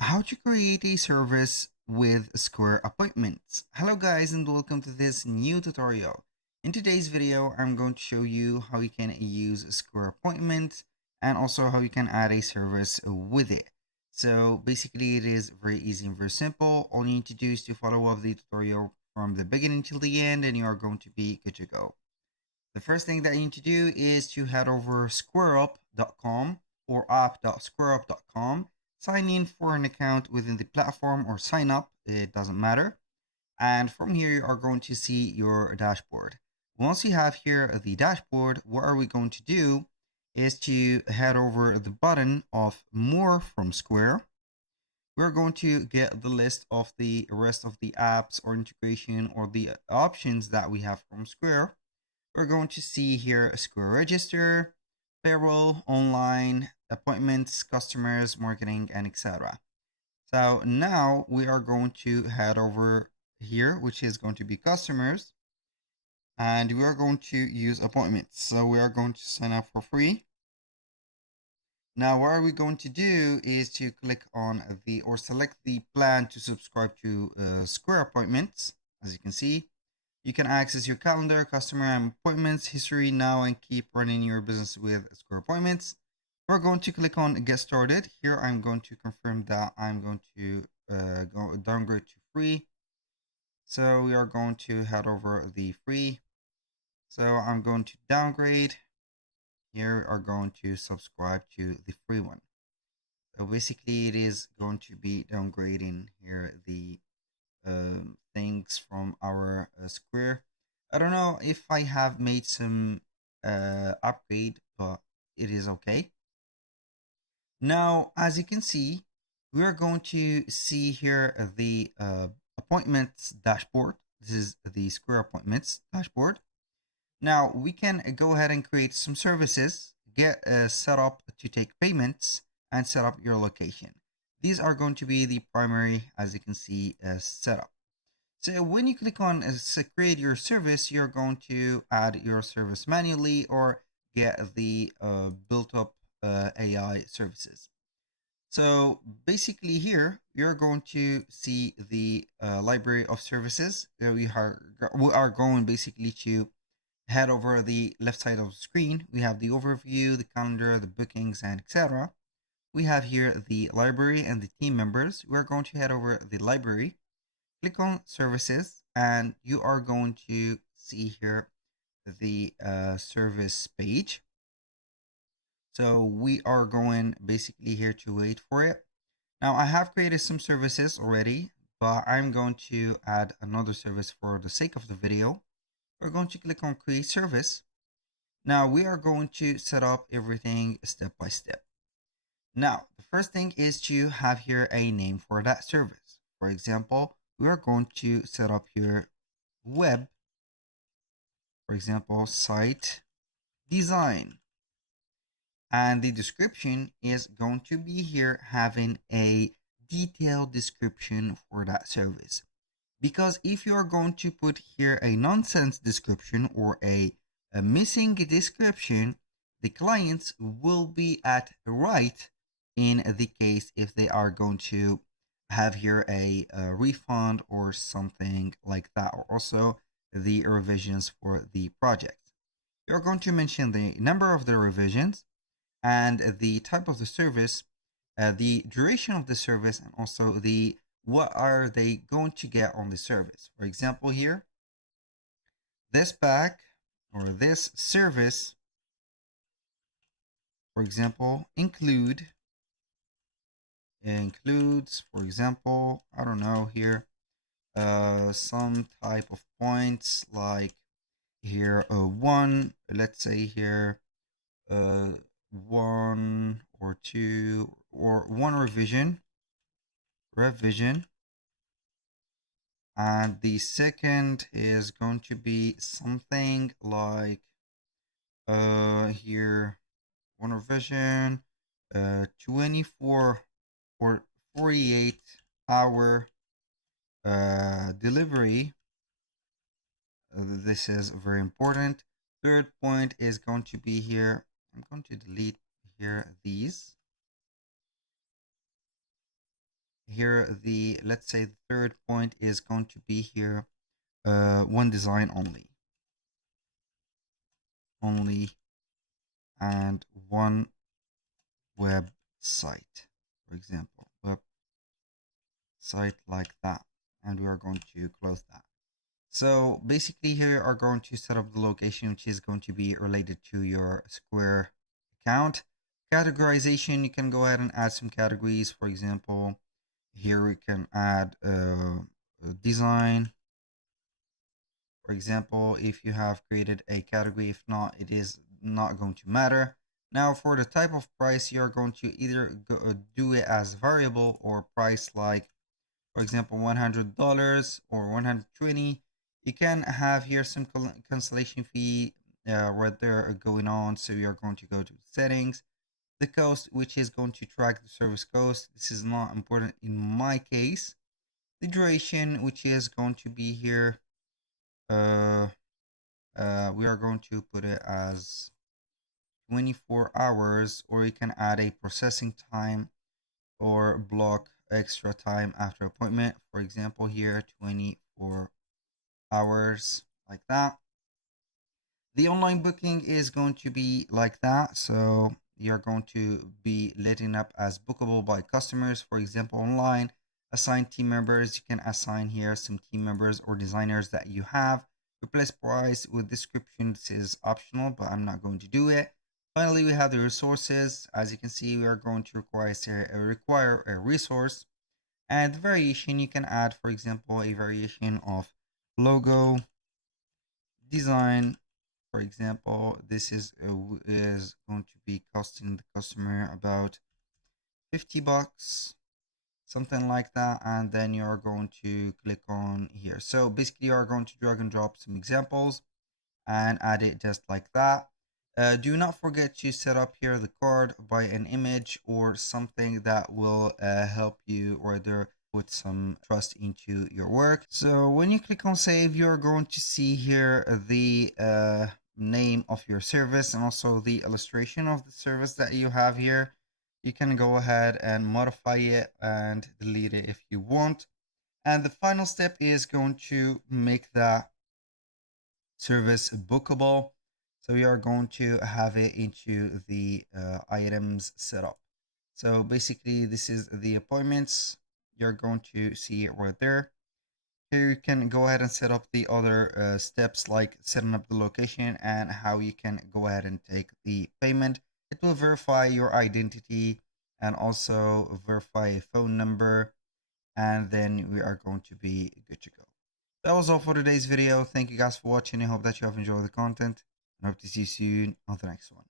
How to create a service with Square Appointments. Hello guys and welcome to this new tutorial. In today's video, I'm going to show you how you can use Square Appointments and also how you can add a service with it. So basically it is very easy and very simple. All you need to do is to follow up the tutorial from the beginning till the end and you are going to be good to go. The first thing that you need to do is to head over squareup.com or app.squareup.com, sign in for an account within the platform or sign up, it doesn't matter. And from here, you are going to see your dashboard. Once you have here the dashboard, what are we going to do is to head over the button of more from Square. We're going to get the list of the rest of the apps or integration or the options that we have from Square. We're going to see here Square Register, payroll, online, appointments, customers, marketing, and etc. So now we are going to head over here, which is going to be customers, and we are going to use appointments. So we are going to sign up for free. Now, what are we going to do is to click on the or select the plan to subscribe to Square Appointments. As you can see, you can access your calendar, customer and appointments history now and keep running your business with Square Appointments. We're going to click on Get Started. Here, I'm going to confirm that I'm going to go downgrade to free. So we are going to head over the free. So I'm going to downgrade. Here we are going to subscribe to the free one. So basically, it is going to be downgrading here the things from our Square. I don't know if I have made some upgrade, but it is okay. Now, as you can see, we are going to see here the appointments dashboard. This is the Square Appointments dashboard. Now, we can go ahead and create some services, get set up to take payments, and set up your location. These are going to be the primary, as you can see, setup. So when you click on create your service, you're going to add your service manually or get the built up AI services. So basically here, you're going to see the library of services. We are going basically to head over the left side of the screen. We have the overview, the calendar, the bookings, and etc. We have here the library and the team members. We're going to head over the library, click on services, and you are going to see here the service page. So we are going basically here to wait for it. Now I have created some services already, but I'm going to add another service for the sake of the video. We're going to click on create service. Now we are going to set up everything step by step. Now, the first thing is to have here a name for that service. For example, we are going to set up here web, for example, site design. And the description is going to be here having a detailed description for that service. Because if you are going to put here a nonsense description or a missing description, the clients will be at right in the case if they are going to have here a refund or something like that, or also the revisions for the project. You're going to mention the number of the revisions and the type of the service, the duration of the service, and also the what are they going to get on the service. For example, here, this pack or this service, for example, includes, for example, I don't know here, some type of points like here one, let's say here one or two or one revision, and the second is going to be something like here one revision 24 or 48-hour delivery. This is very important. Third point is going to be here, I'm going to delete here these. here let's say the third point is going to be here one design only and one website, for example, website like that, and we are going to close that. So basically here you are going to set up the location, which is going to be related to your Square account. Categorization, you can go ahead and add some categories. For example, here we can add design. For example, if you have created a category, if not, it is not going to matter. Now for the type of price, you're going to either do it as variable or price, like for example $100 or 120. You can have here some cancellation fee right there going on. So you're going to go to settings, the cost, which is going to track the service cost. This is not important in my case. The duration, which is going to be here uh we are going to put it as 24 hours, or you can add a processing time or block extra time after appointment. For example, here 24 hours, like that. The online booking is going to be like that. So you're going to be letting up as bookable by customers. For example, online, assign team members. You can assign here some team members or designers that you have. Replace price with description. This is optional, but I'm not going to do it. Finally, we have the resources. As you can see, we are going to require a resource. And the variation, you can add, for example, a variation of logo design. For example, this is going to be costing the customer about $50, something like that. And then you're going to click on here. So basically you're going to drag and drop some examples and add it just like that. Do not forget to set up here the card by an image or something that will help you or put some trust into your work. So when you click on save, you're going to see here the name of your service and also the illustration of the service that you have here. You can go ahead and modify it and delete it if you want. And the final step is going to make that service bookable. So we are going to have it into the items setup. So basically this is the appointments. You're going to see it right there. Here you can go ahead and set up the other steps, like setting up the location and how you can go ahead and take the payment. It will verify your identity and also verify a phone number, and then we are going to be good to go. That was all for today's video. Thank you guys for watching. I hope that you have enjoyed the content and hope to see you soon on the next one.